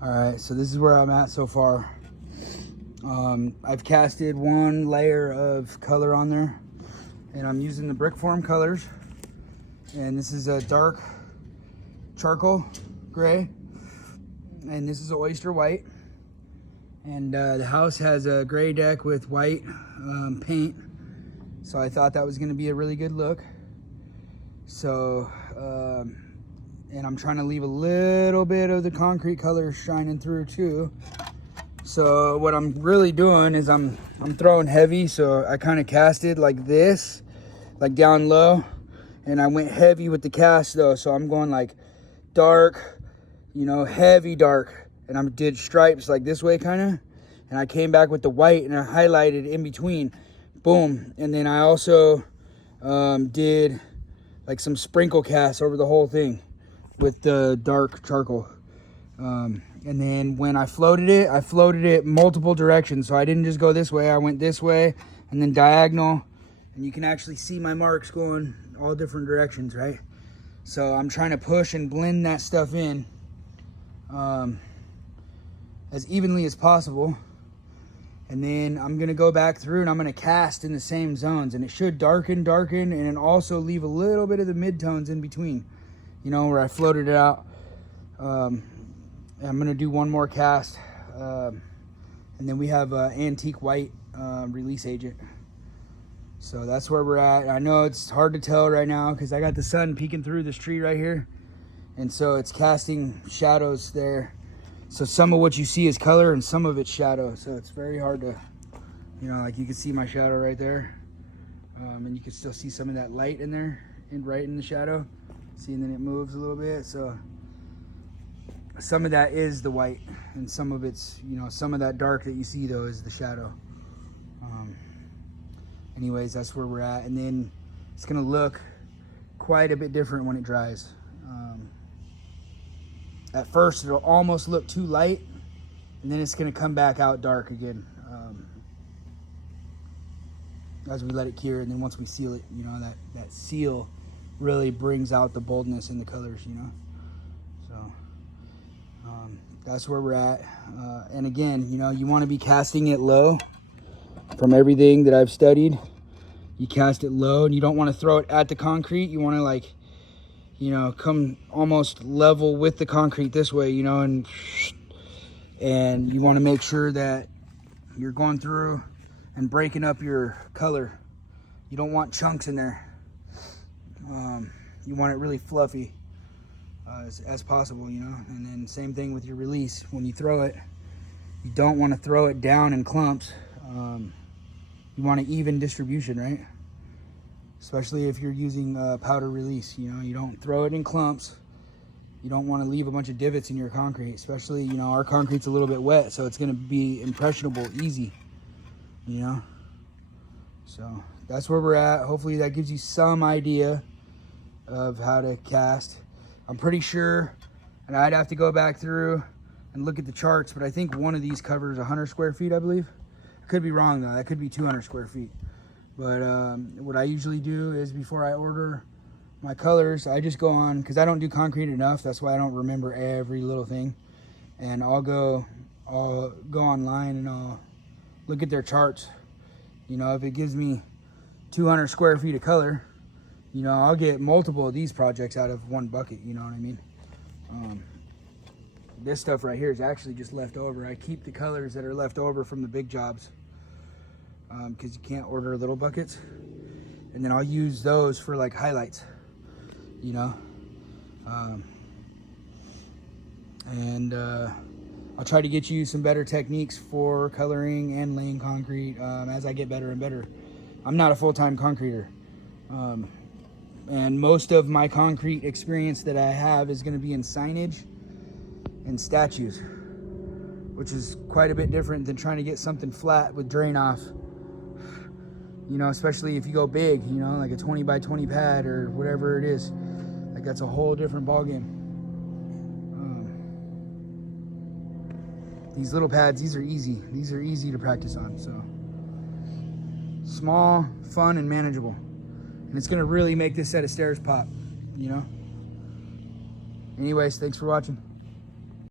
All right, so this is where I'm at so far. I've casted one layer of color on there, and I'm using the Brickform colors. And this is a dark charcoal gray, and this is oyster white. And the house has a gray deck with white paint, so I thought that was going to be a really good look. So, and I'm trying to leave a little bit of the concrete color shining through too. So what I'm really doing is I'm throwing heavy. So I kind of casted like this, like down low, and I went heavy with the cast though. So I'm going like dark, you know, heavy dark, and I did stripes like this way kind of, and I came back with the white and I highlighted in between, boom. And then I also did like some sprinkle casts over the whole thing with the dark charcoal. And then when I floated it multiple directions. So I didn't just go this way, I went this way and then diagonal. And you can actually see my marks going all different directions, right? So I'm trying to push and blend that stuff in as evenly as possible. And then I'm gonna go back through and I'm gonna cast in the same zones, and it should darken, and then also leave a little bit of the mid-tones in between, you know, where I floated it out. I'm gonna do one more cast, and then we have antique white release agent. So that's where we're at. I know it's hard to tell right now because I got the sun peeking through this tree right here, and so it's casting shadows there. So some of what you see is color and some of it's shadow. So it's very hard to, you know, like you can see my shadow right there, and you can still see some of that light in there, and right in the shadow. See, and then it moves a little bit. So some of that is the white, and some of it's, you know, some of that dark that you see though is the shadow. Anyways, that's where we're at, and then it's gonna look quite a bit different when it dries. At first it'll almost look too light, and then it's gonna come back out dark again as we let it cure. And then once we seal it, you know, that seal really brings out the boldness in the colors, you know. So that's where we're at. And again, you know, you want to be casting it low. From everything that I've studied, you cast it low, and you don't want to throw it at the concrete. You want to, like, you know, come almost level with the concrete this way, you know, and you want to make sure that you're going through and breaking up your color. You don't want chunks in there. You want it really fluffy as possible, you know. And then same thing with your release. When you throw it, you don't want to throw it down in clumps. You want an even distribution, right? Especially if you're using powder release, you know, you don't throw it in clumps. You don't want to leave a bunch of divots in your concrete, especially, you know, our concrete's a little bit wet, so it's going to be impressionable easy, you know. So that's where we're at. Hopefully that gives you some idea of how to cast. I'm pretty sure, and I'd have to go back through and look at the charts, but I think one of these covers 100 square feet, I believe. I could be wrong though, that could be 200 square feet. But what I usually do is before I order my colors, I just go on, because I don't do concrete enough, that's why I don't remember every little thing. And I'll go online and I'll look at their charts. You know, if it gives me 200 square feet of color, you know, I'll get multiple of these projects out of one bucket, you know what I mean? This stuff right here is actually just left over. I keep the colors that are left over from the big jobs, because you can't order little buckets. And then I'll use those for like highlights, you know. I'll try to get you some better techniques for coloring and laying concrete as I get better and better. I'm not a full-time concreter. And most of my concrete experience that I have is going to be in signage and statues, which is quite a bit different than trying to get something flat with drain off. You know, especially if you go big, you know, like a 20 by 20 pad or whatever it is. Like, that's a whole different ballgame. These little pads, these are easy. These are easy to practice on, so. Small, fun, and manageable. And it's gonna really make this set of stairs pop, you know? Anyways, thanks for watching.